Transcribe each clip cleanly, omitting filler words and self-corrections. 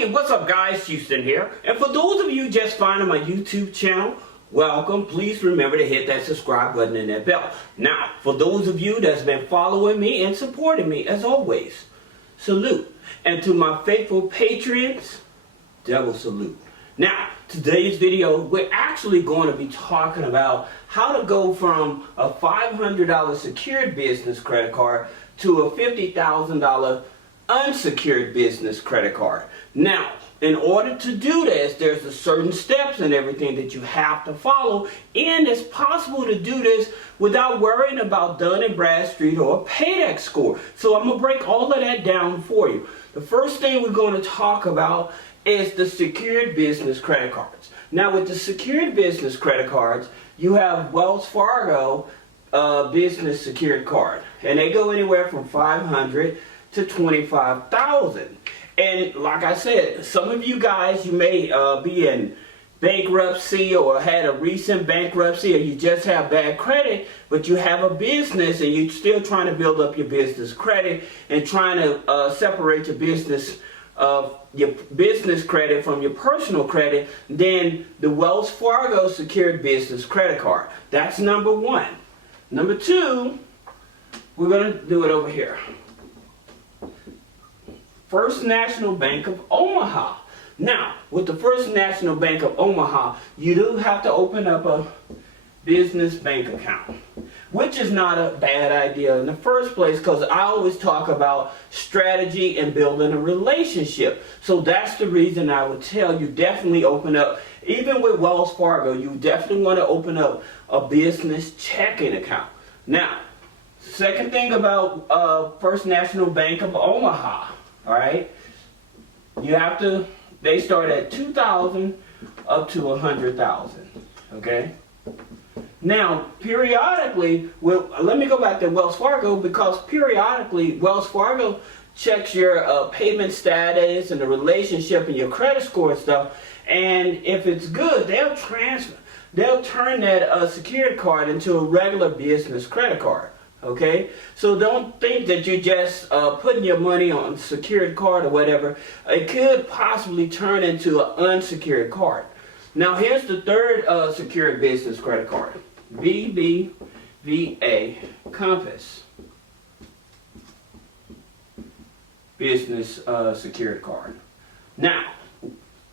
Hey, what's up guys, Houston here. And for those of you just finding my YouTube channel, welcome. Please remember to hit that subscribe button and that bell. Now, for those of you that's been following me and supporting me, as always, salute. And to my faithful patrons, double salute. Now, today's video, we're actually going to be talking about how to go from a $500 secured business credit card to a $50,000 unsecured business credit card. Now, in order to do this, there's a certain steps and everything that you have to follow, and it's possible to do this without worrying about Dun and Bradstreet or a Paydex score. So I'm going to break all of that down for you. The first thing we're going to talk about is the secured business credit cards. Now, with the secured business credit cards, you have Wells Fargo business secured card, and they go anywhere from $500 to $25,000. And like I said, some of you guys, you may be in bankruptcy or had a recent bankruptcy, or you just have bad credit, but you have a business and you're still trying to build up your business credit and trying to separate your business credit from your personal credit. Then the Wells Fargo secured business credit card. That's number one. Number two, we're going to do it over here. First National Bank of Omaha. Now, with the First National Bank of Omaha, you do have to open up a business bank account, which is not a bad idea in the first place, because I always talk about strategy and building a relationship. So that's the reason I would tell you definitely open up, even with Wells Fargo, you definitely want to open up a business checking account. Now, second thing about First National Bank of Omaha, all right, you have to, they start at $2,000 up to $100,000, okay? Now, periodically, well, let me go back to Wells Fargo, because periodically Wells Fargo checks your payment status and the relationship and your credit score and stuff, and if it's good, they'll turn that secured card into a regular business credit card. Okay, so don't think that you're just putting your money on a secured card or whatever. It could possibly turn into an unsecured card. Now, here's the third secured business credit card, BBVA Compass business secured card. Now,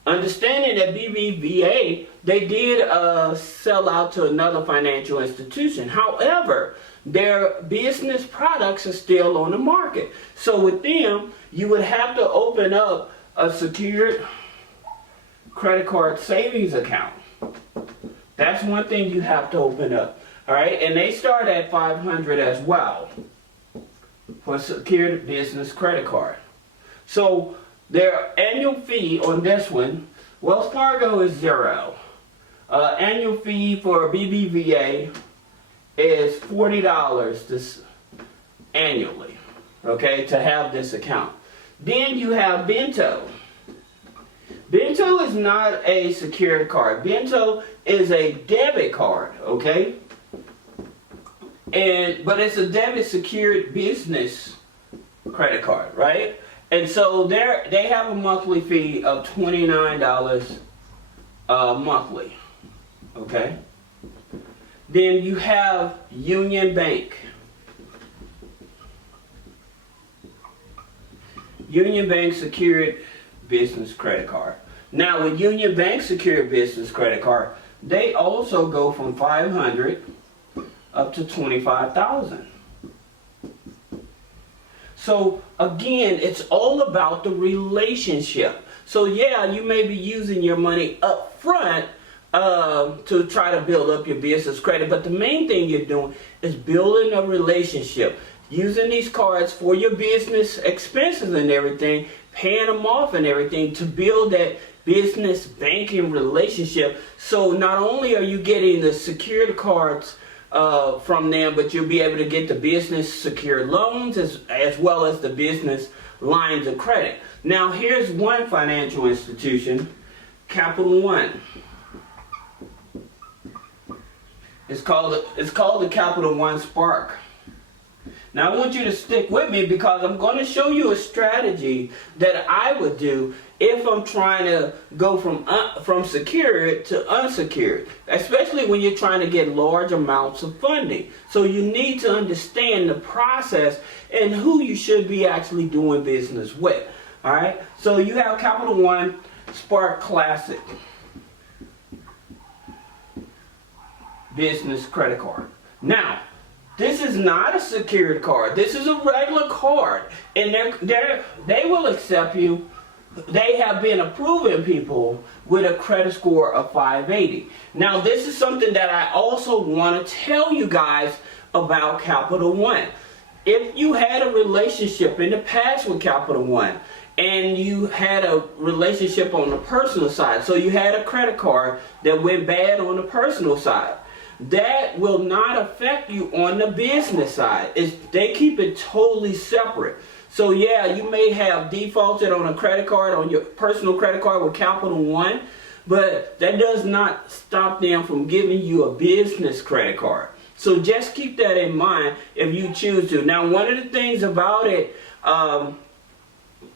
understanding that BBVA, they did sell out to another financial institution. However, their business products are still on the market. So with them, you would have to open up a secured credit card savings account. That's one thing you have to open up. All right, and they start at $500 as well for a secured business credit card. So their annual fee on this one, Wells Fargo is $0. Annual fee for BBVA is $40 annually, okay, to have this account. Then you have Bento. Bento is not a secured card. Bento is a debit card, okay? But it's a debit secured business credit card, right? And so they have a monthly fee of $29 monthly, okay? Then you have Union Bank. Union Bank secured business credit card. Now, with Union Bank secured business credit card, they also go from $500 up to $25,000. So again, it's all about the relationship. So yeah, you may be using your money up front to try to build up your business credit, but the main thing you're doing is building a relationship, using these cards for your business expenses and everything, paying them off and everything to build that business banking relationship. So not only are you getting the secured cards from them, but you'll be able to get the business secured loans as well as the business lines of credit. Now, here's one financial institution, Capital One. It's called the Capital One Spark. Now I want you to stick with me because I'm going to show you a strategy that I would do if I'm trying to go from secured to unsecured, especially when you're trying to get large amounts of funding. So you need to understand the process and who you should be actually doing business with. All right. So you have Capital One Spark Classic business credit card. Now, this is not a secured card. This is a regular card, and they will accept you. They have been approving people with a credit score of 580. Now, this is something that I also want to tell you guys about Capital One. If you had a relationship in the past with Capital One, and you had a relationship on the personal side, so you had a credit card that went bad on the personal side, that will not affect you on the business side. They keep it totally separate. So yeah, you may have defaulted on a credit card, on your personal credit card with Capital One, but that does not stop them from giving you a business credit card. So just keep that in mind if you choose to. Now, one of the things about it, all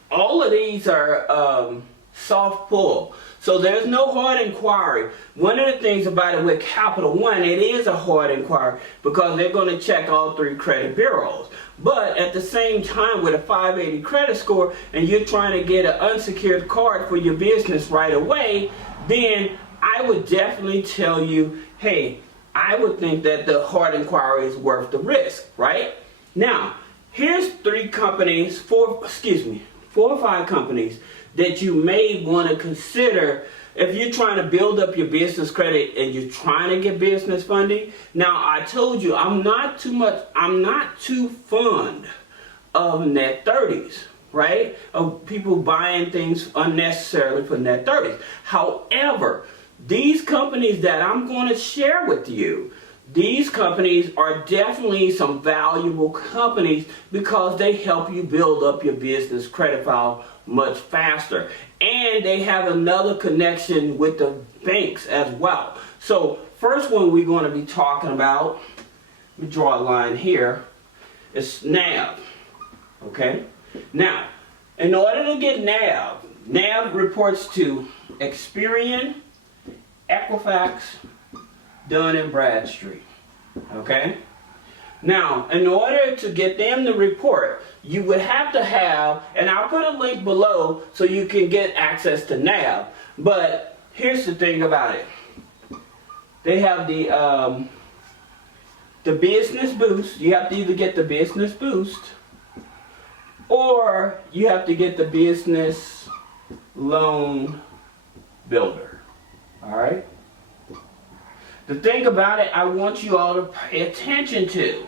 of these are soft pull. So there's no hard inquiry. One of the things about it with Capital One, it is a hard inquiry because they're going to check all 3 credit bureaus. But at the same time, with a 580 credit score and you're trying to get an unsecured card for your business right away, then I would definitely tell you, hey, I would think that the hard inquiry is worth the risk, right? Now, here's 4 or 5 companies that you may want to consider if you're trying to build up your business credit and you're trying to get business funding. Now, I told you I'm not too fond of net 30s, right? Of people buying things unnecessarily for net 30s. However, these companies that I'm going to share with you, these companies are definitely some valuable companies because they help you build up your business credit file much faster. And they have another connection with the banks as well. So first one we're going to be talking about, let me draw a line here, is NAV. Okay? Now, in order to get NAV reports to Experian, Equifax, Dun and Bradstreet. Okay? Now, in order to get them to report, you would have to have, and I'll put a link below so you can get access to NAV. But here's the thing about it. They have the Business Boost. You have to either get the Business Boost or you have to get the Business Loan Builder. All right? The thing about it, I want you all to pay attention to,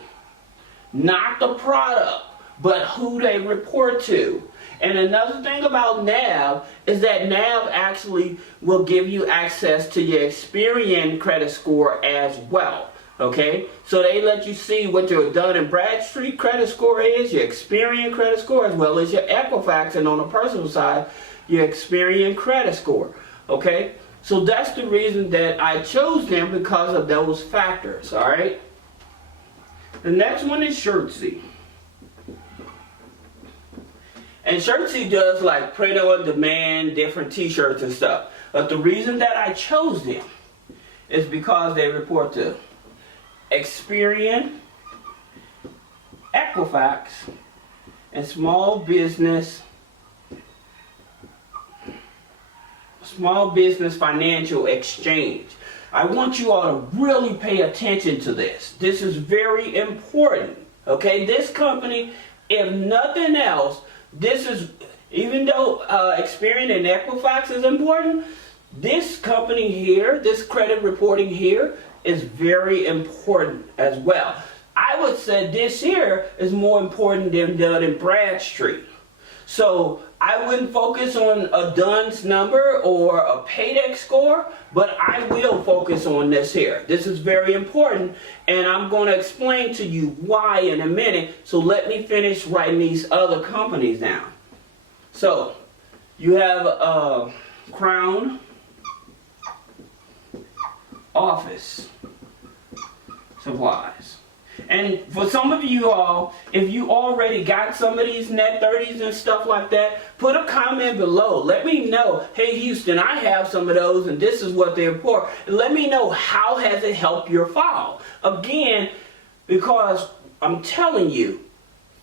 not the product, but who they report to. And another thing about NAV is that NAV actually will give you access to your Experian credit score as well. Okay? So they let you see what your Dun and Bradstreet credit score is, your Experian credit score, as well as your Equifax, and on the personal side, your Experian credit score. Okay? So that's the reason that I chose them, because of those factors, all right? The next one is Shirtsy. And Shirtsy does like print on demand, different t-shirts and stuff. But the reason that I chose them is because they report to Experian, Equifax, and Small Business Financial Exchange. I want you all to really pay attention to this. This is very important. Okay, this company, if nothing else, this is, even though Experian and Equifax is important, this company here, this credit reporting here, is very important as well. I would say this here is more important than Dun and Bradstreet. So I wouldn't focus on a Dun's number or a Paydex score, but I will focus on this here. This is very important, and I'm going to explain to you why in a minute. So let me finish writing these other companies down. So you have Crown Office Supplies. And for some of you all, if you already got some of these net 30s and stuff like that, put a comment below. Let me know, hey Houston, I have some of those and this is what they're for. And let me know, how has it helped your file? Again, because I'm telling you,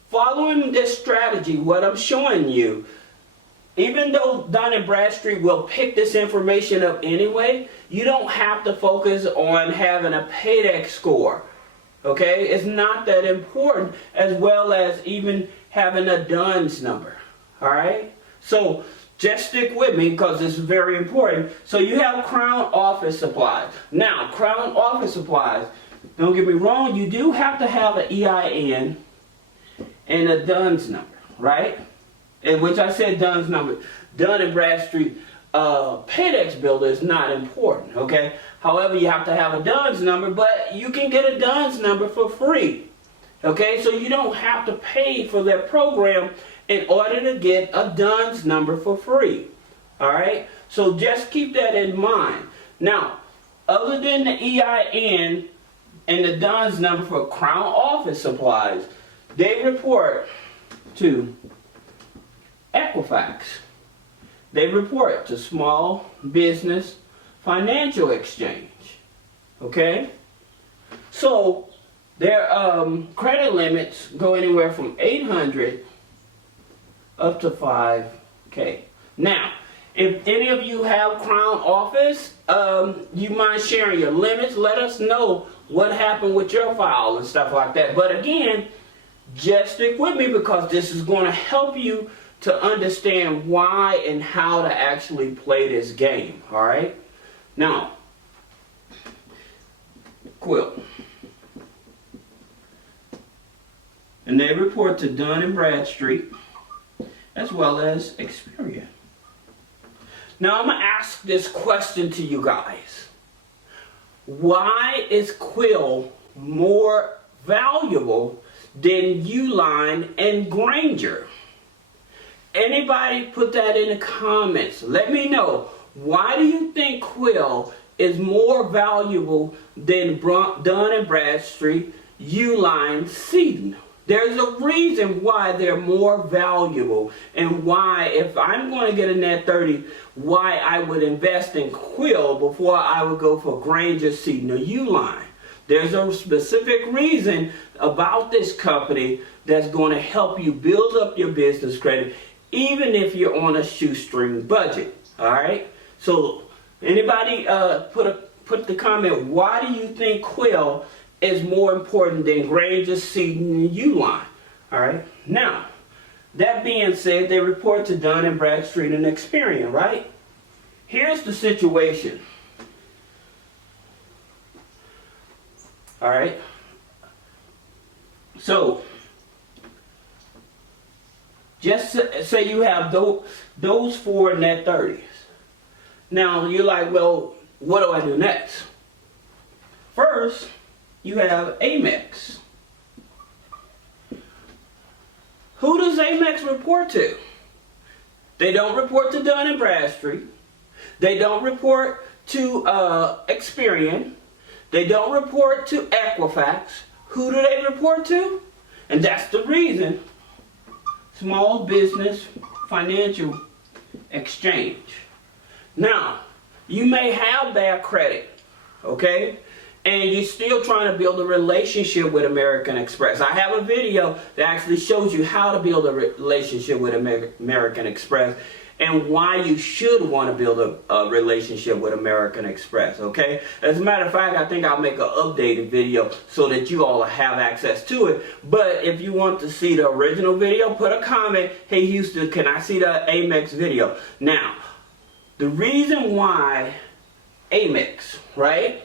following this strategy, what I'm showing you, even though Dun and Bradstreet will pick this information up anyway, you don't have to focus on having a Paydex score. Okay, it's not that important, as well as even having a DUNS number. All right, so just stick with me because this is very important. So you have Crown Office supplies. Now, Crown Office supplies, don't get me wrong, you do have to have an EIN and a DUNS number, right? In which I said DUNS number. Dun and Bradstreet Paydex builder is not important, okay? However, you have to have a DUNS number, but you can get a DUNS number for free, okay? So you don't have to pay for their program in order to get a DUNS number for free, all right? So just keep that in mind. Now, other than the EIN and the DUNS number for Crown Office supplies, they report to Equifax. They report to Small Business Financial Exchange. Okay? So their credit limits go anywhere from 800 up to 5K. Now, if any of you have Crown Office, you mind sharing your limits? Let us know what happened with your file and stuff like that. But again, just stick with me because this is going to help you to understand why and how to actually play this game, all right? Now, Quill. And they report to Dun and Bradstreet as well as Experian. Now, I'm going to ask this question to you guys. Why is Quill more valuable than Uline and Granger? Anybody put that in the comments. Let me know. Why do you think Quill is more valuable than Dun and Bradstreet, Uline, Seton? There's a reason why they're more valuable and why, if I'm going to get a net 30, why I would invest in Quill before I would go for Granger, Seton, or Uline. There's a specific reason about this company that's going to help you build up your business credit, even if you're on a shoestring budget. All right. So anybody put the comment, why do you think Quill is more important than Granger, Seton, and Uline? All right. Now, that being said, they report to Dun and Bradstreet and Experian, right? Here's the situation. All right. So, just say you have those 4 net 30s. Now, you're like, well, what do I do next? First, you have Amex. Who does Amex report to? They don't report to Dun and Bradstreet. They don't report to Experian. They don't report to Equifax. Who do they report to? And that's the reason. Small Business Financial Exchange. Now, you may have bad credit, okay? And you're still trying to build a relationship with American Express. I have a video that actually shows you how to build a relationship with American Express and why you should want to build a relationship with American Express, okay? As a matter of fact, I think I'll make an updated video so that you all have access to it. But if you want to see the original video, put a comment, hey Houston, can I see the Amex video? Now, the reason why Amex, right?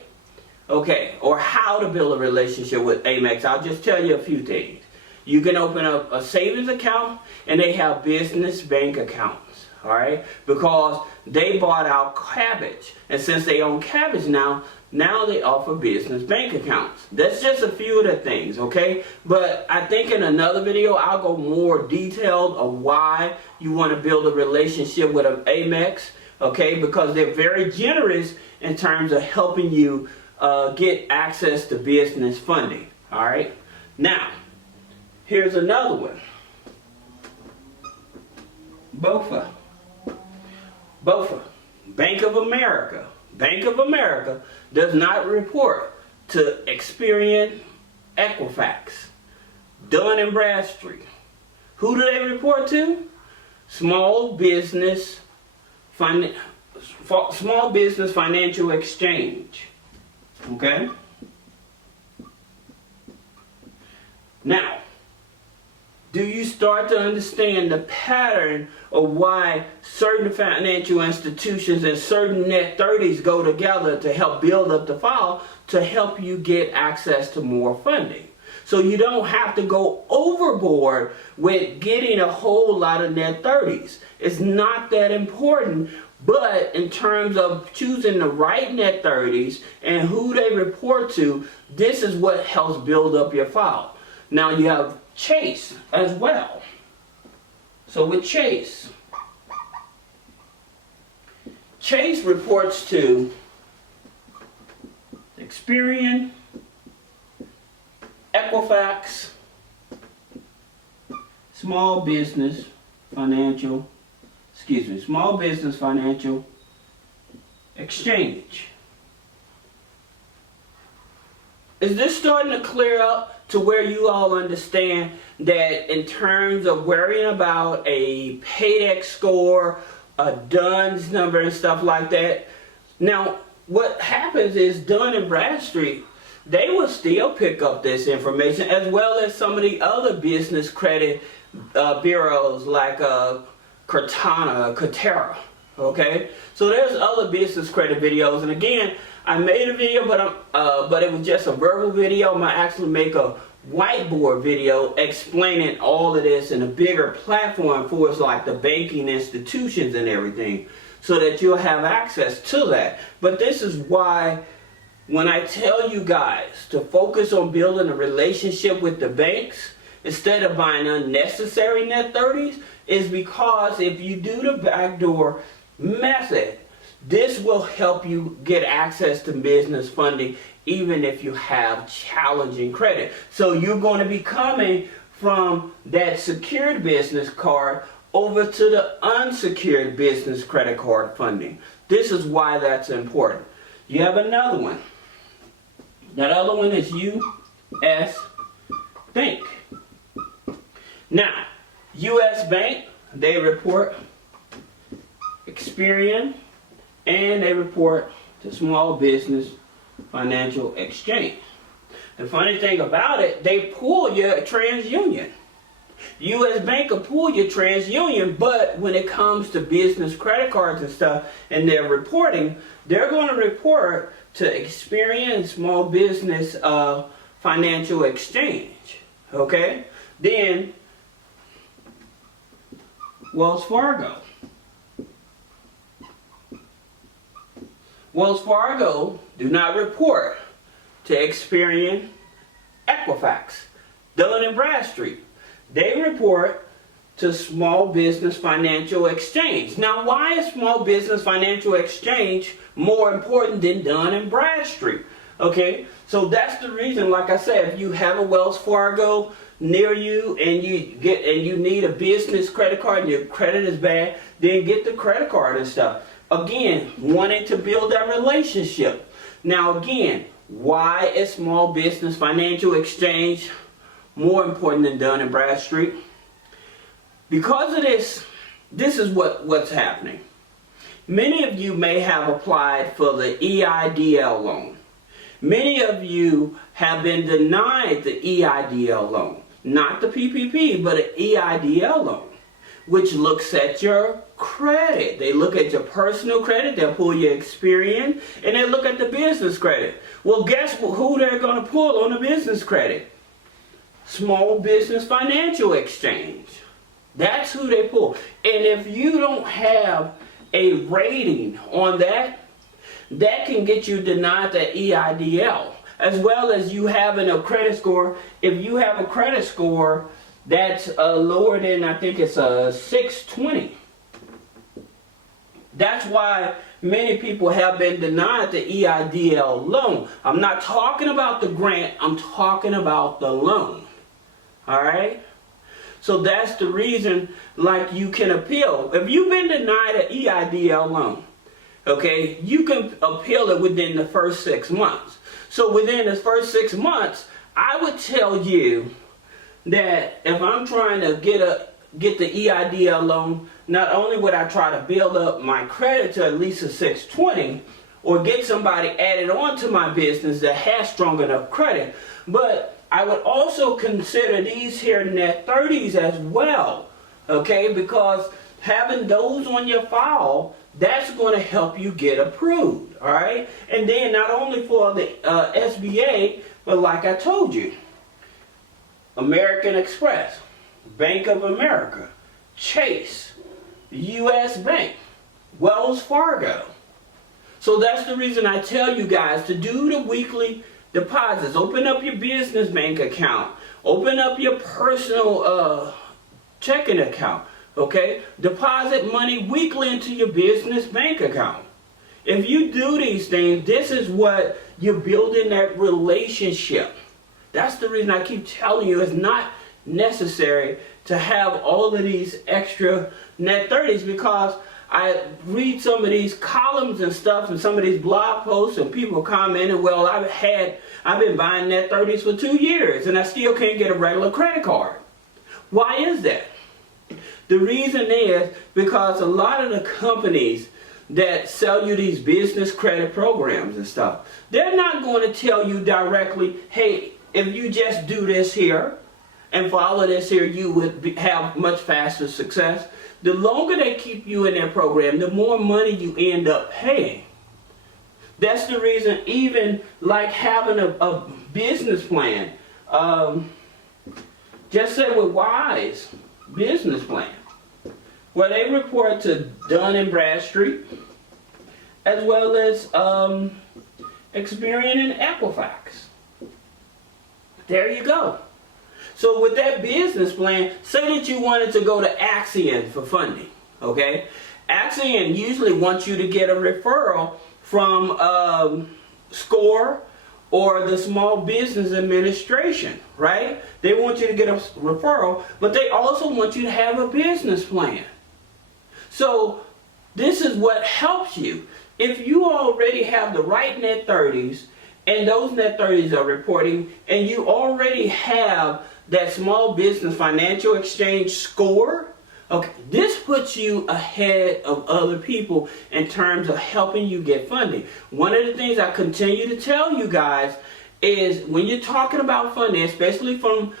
Okay, or how to build a relationship with Amex, I'll just tell you a few things. You can open up a savings account and they have business bank accounts. All right, because they bought out Cabbage, and since they own Cabbage now they offer business bank accounts. That's just a few of the things, okay? But I think in another video I'll go more detailed of why you want to build a relationship with an Amex, okay? Because they're very generous in terms of helping you get access to business funding. All right. Now, here's another one. BOFA. BOFA. Bank of America. Bank of America does not report to Experian, Equifax, Dun and Bradstreet. Who do they report to? Small Business Financial Exchange. Okay? Now, do you start to understand the pattern of why certain financial institutions and certain net 30s go together to help build up the file to help you get access to more funding? So you don't have to go overboard with getting a whole lot of net 30s. It's not that important, but in terms of choosing the right net 30s and who they report to, this is what helps build up your file. Now you have Chase as well. So with Chase reports to Experian, Equifax, Small Business Financial Exchange. Is this starting to clear up to where you all understand that in terms of worrying about a Paydex score, a Dun's number and stuff like that? Now, what happens is Dun and Bradstreet, they will still pick up this information, as well as some of the other business credit bureaus like Cortana, Katera. Okay, so there's other business credit videos, and again, I made a video, but it was just a verbal video. I'm gonna actually make a whiteboard video explaining all of this in a bigger platform for us, like the banking institutions and everything, so that you'll have access to that. But this is why, when I tell you guys to focus on building a relationship with the banks instead of buying unnecessary net 30s, is because if you do the backdoor method, this will help you get access to business funding even if you have challenging credit. So you're going to be coming from that secured business card over to the unsecured business credit card funding. This is why that's important. You have another one. That other one is U.S. Bank. Now, U.S. Bank, they report Experian, and they report to Small Business Financial Exchange. The funny thing about it, they pull your TransUnion. U.S. Bank will pull your TransUnion, but when it comes to business credit cards and stuff, and they're reporting, they're going to report to Experian, Small Business Financial Exchange. Okay? Then, Wells Fargo. Wells Fargo do not report to Experian, Equifax, Dun and Bradstreet. They report to Small Business Financial Exchange. Now, why is Small Business Financial Exchange more important than Dun and Bradstreet? Okay, so that's the reason. Like I said, if you have a Wells Fargo near you and you need a business credit card and your credit is bad, then get the credit card and stuff. Again, wanting to build that relationship. Now again, why is Small Business Financial Exchange more important than Dun and Bradstreet? Because of this is what's happening. Many of you may have applied for the EIDL loan. Many of you have been denied the EIDL loan. Not the PPP, but an EIDL loan, which looks at your credit. They look at your personal credit, they'll pull your Experian, and they look at the business credit. Well, guess who they're going to pull on the business credit? Small Business Financial Exchange. That's who they pull. And if you don't have a rating on that, that can get you denied the EIDL, as well as you having a credit score. If you have a credit score that's lower than, I think it's a 620, That's why many people have been denied the EIDL loan. I'm not talking about the grant, I'm talking about the loan. Alright? So that's the reason, like, you can appeal. If you've been denied an EIDL loan, okay, you can appeal it within the first 6 months. So within the first 6 months, I would tell you that if I'm trying to get the EIDL loan, not only would I try to build up my credit to at least a 620 or get somebody added on to my business that has strong enough credit, but I would also consider these here net 30s as well, okay, because having those on your file, that's going to help you get approved, all right? And then not only for the SBA, but like I told you, American Express, Bank of America, Chase, U.S. Bank, Wells Fargo. So that's the reason I tell you guys to do the weekly deposits. Open up your business bank account. Open up your personal checking account. Okay? Deposit money weekly into your business bank account. If you do these things, this is what you're building that relationship. That's the reason I keep telling you it's not necessary to have all of these extra net 30s, because I read some of these columns and stuff and some of these blog posts and people commenting, well, I've been buying net 30s for 2 years and I still can't get a regular credit card. Why is that? The reason is because a lot of the companies that sell you these business credit programs and stuff, they're not going to tell you directly, hey, if you just do this here and follow this here, you would have much faster success. The longer they keep you in their program, the more money you end up paying. That's the reason, even like having a business plan, just say with Wise business plan, where they report to Dun and Bradstreet, as well as Experian and Equifax. There you go. So with that business plan, say that you wanted to go to Axion for funding, okay? Axion usually wants you to get a referral from SCORE or the Small Business Administration, right? They want you to get a referral, but they also want you to have a business plan. So this is what helps you. If you already have the right net 30s, and those net 30s are reporting, and you already have that small business financial exchange score, okay, this puts you ahead of other people in terms of helping you get funding. One of the things I continue to tell you guys is when you're talking about funding, especially from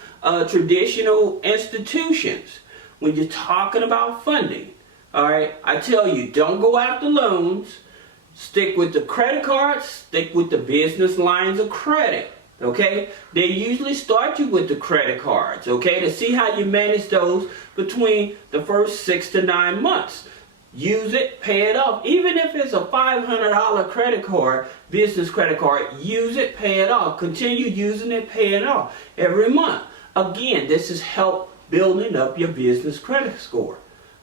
traditional institutions, when you're talking about funding, all right, I tell you, don't go after loans. Stick with the credit cards, stick with the business lines of credit, okay? They usually start you with the credit cards, okay, to see how you manage those between the first 6 to 9 months. Use it, pay it off. Even if it's a $500 credit card, business credit card, use it, pay it off. Continue using it, pay it off every month. Again, this is help building up your business credit score,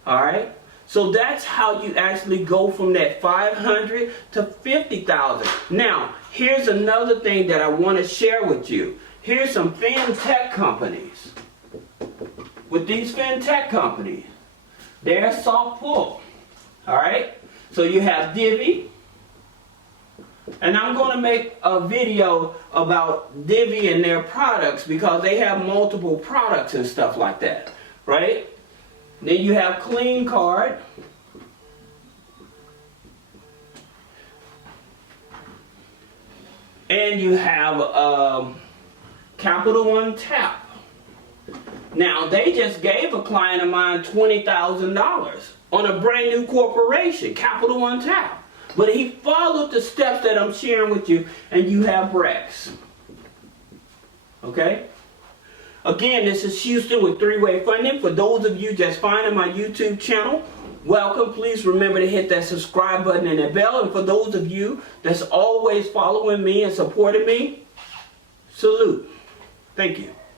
all right? So that's how you actually go from that 500 to 50,000. Now, here's another thing that I want to share with you. Here's some fintech companies. With these fintech companies, they're soft pull. All right? So you have Divvy. And I'm going to make a video about Divvy and their products because they have multiple products and stuff like that. Right? Then you have Clean Card. And you have Capital One Tap. Now, they just gave a client of mine $20,000 on a brand new corporation, Capital One Tap. But he followed the steps that I'm sharing with you, and you have Brex. Okay? Again, this is Houston with three-way funding. For those of you just finding my YouTube channel, welcome. Please remember to hit that subscribe button and that bell. And for those of you that's always following me and supporting me, salute. Thank you.